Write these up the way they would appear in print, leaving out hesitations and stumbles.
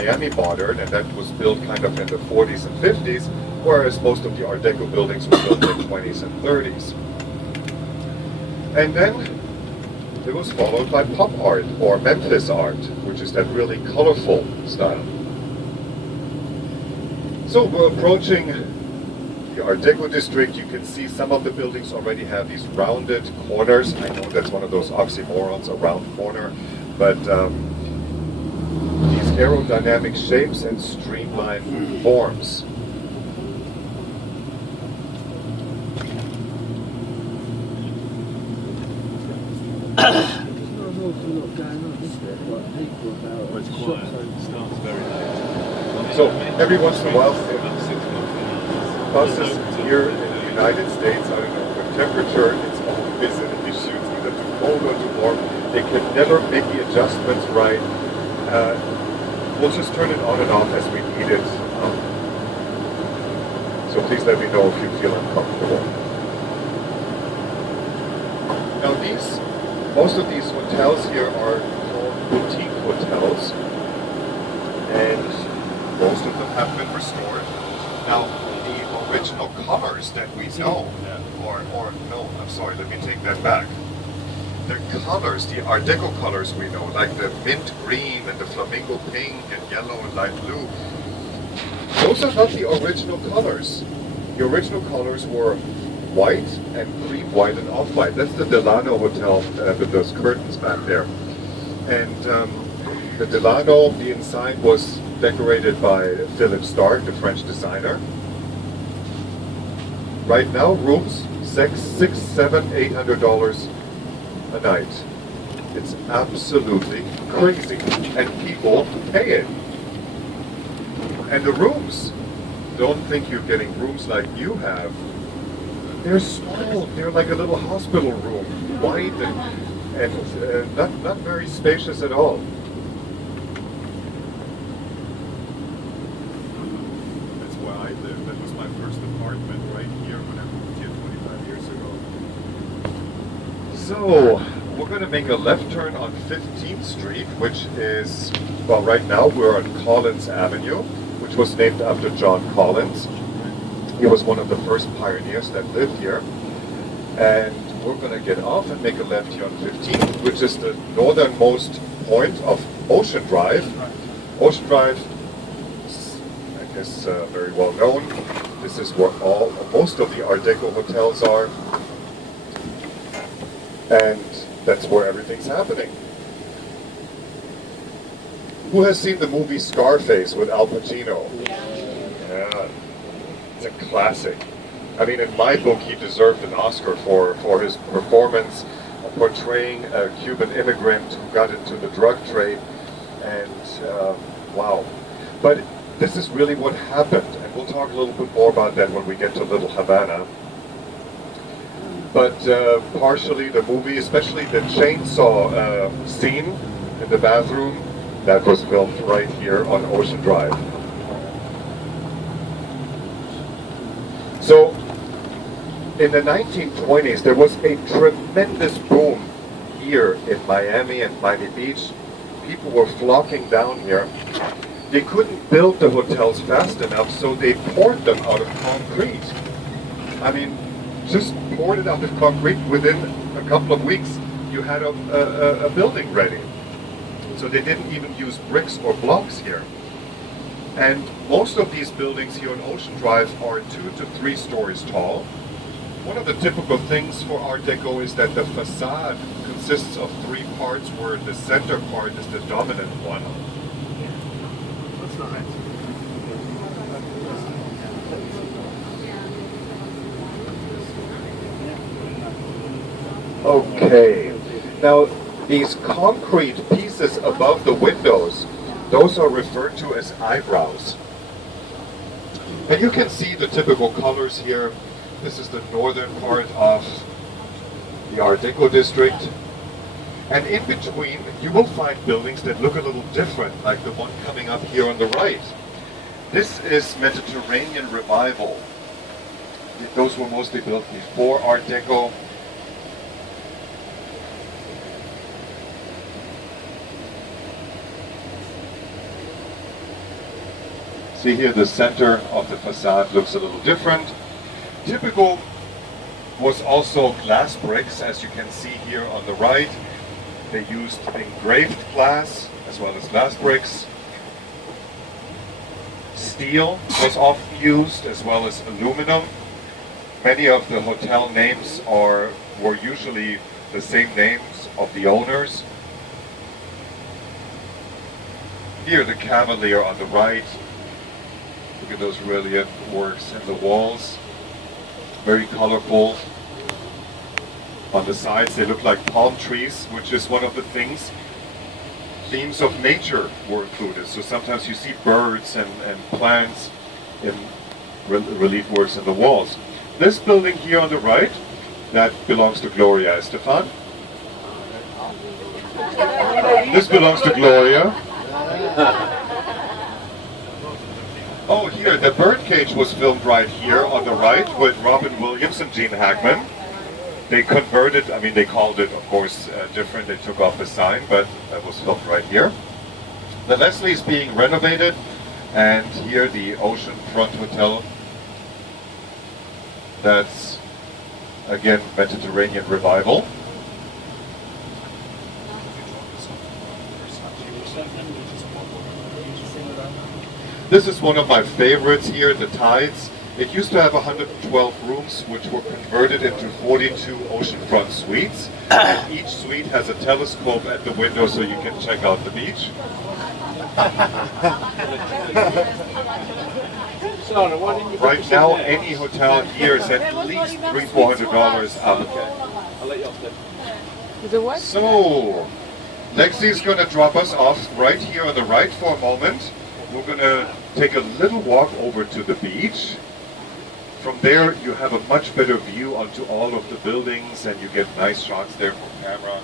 Miami modern, and that was built kind of in the 40s and 50s, whereas most of the Art Deco buildings were built in the 20s and 30s. And then it was followed by pop art, or Memphis art, which is that really colorful style. So we're approaching the Art Deco district. You can see some of the buildings already have these rounded corners. I know that's one of those oxymorons, a round corner, but these aerodynamic shapes and streamlined forms. So every once in a while, buses here in the United States, I don't know, with temperature, it's always an issue. It's either too cold or too warm. They can never make the adjustments right. We'll just turn it on and off as we need it. So please let me know if you feel uncomfortable. Now most of these hotels here are called boutique hotels, and most of them have been restored. Now, the original colors that we know, or no, I'm sorry, let me take that back. The colors, the Art Deco colors we know, like the mint green and the flamingo pink and yellow and light blue, those are not the original colors. The original colors were white and cream white and off-white. That's the Delano Hotel with those curtains back there. And the Delano, the inside was decorated by Philip Starck, the French designer. Right now, rooms $600, $700, $800 a night. It's absolutely crazy, and people pay it. And the rooms, don't think you're getting rooms like you have. They're small. They're like a little hospital room, wide and not very spacious at all. That's where I lived. That was my first apartment right here when I moved here 25 years ago. So we're going to make a left turn on 15th Street, which is, well, right now we're on Collins Avenue, which was named after John Collins. He was one of the first pioneers that lived here. And we're going to get off and make a left here on 15th, which is the northernmost point of Ocean Drive. Ocean Drive is, I guess, very well known. This is where most of the Art Deco hotels are. And that's where everything's happening. Who has seen the movie Scarface with Al Pacino? Yeah. It's a classic. I mean, in my book, he deserved an Oscar for his performance portraying a Cuban immigrant who got into the drug trade, and wow. But this is really what happened, and we'll talk a little bit more about that when we get to Little Havana. But partially the movie, especially the chainsaw scene in the bathroom, that was filmed right here on Ocean Drive. So, in the 1920s, there was a tremendous boom here in Miami and Miami Beach. People were flocking down here. They couldn't build the hotels fast enough, so they poured them out of concrete. I mean, just poured it out of concrete. Within a couple of weeks, you had a building ready. So they didn't even use bricks or blocks here. And most of these buildings here on Ocean Drive are 2 to 3 stories tall. One of the typical things for Art Deco is that the facade consists of 3 parts, where the center part is the dominant one. That's nice. Okay. Now, these concrete pieces above the windows, those are referred to as eyebrows. And you can see the typical colors here. This is the northern part of the Art Deco district. And in between, you will find buildings that look a little different, like the one coming up here on the right. This is Mediterranean Revival. Those were mostly built before Art Deco. See here, the center of the facade looks a little different. Typical was also glass bricks, as you can see here on the right. They used engraved glass as well as glass bricks. Steel was often used as well as aluminum. Many of the hotel names were usually the same names of the owners. Here the Cavalier on the right. Look at those relief works in the walls. Very colorful. On the sides they look like palm trees, which is one of the things. Themes of nature were included. So sometimes you see birds and plants in relief works in the walls. This building here on the right, that belongs to Gloria Estefan. This belongs to Gloria. Oh, here, the birdcage was filmed right here on the right with Robin Williams and Gene Hackman. They converted, I mean, they called it, of course, different. They took off the sign, but that was filmed right here. The Leslie is being renovated, and here the Oceanfront Hotel. That's, again, Mediterranean Revival. This is one of my favorites here, the Tides. It used to have 112 rooms, which were converted into 42 oceanfront suites. And each suite has a telescope at the window so you can check out the beach. Right now, any hotel here is at least $300-400 up. So, Lexi is going to drop us off right here on the right for a moment. We're going to take a little walk over to the beach. From there, you have a much better view onto all of the buildings, and you get nice shots there from camera.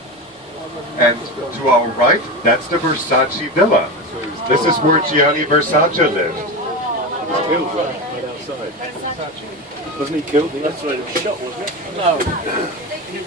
And to our right, that's the Versace Villa. This is where Gianni Versace lived. He was killed right outside. Wasn't he killed? That's right, he was shot, wasn't it? No.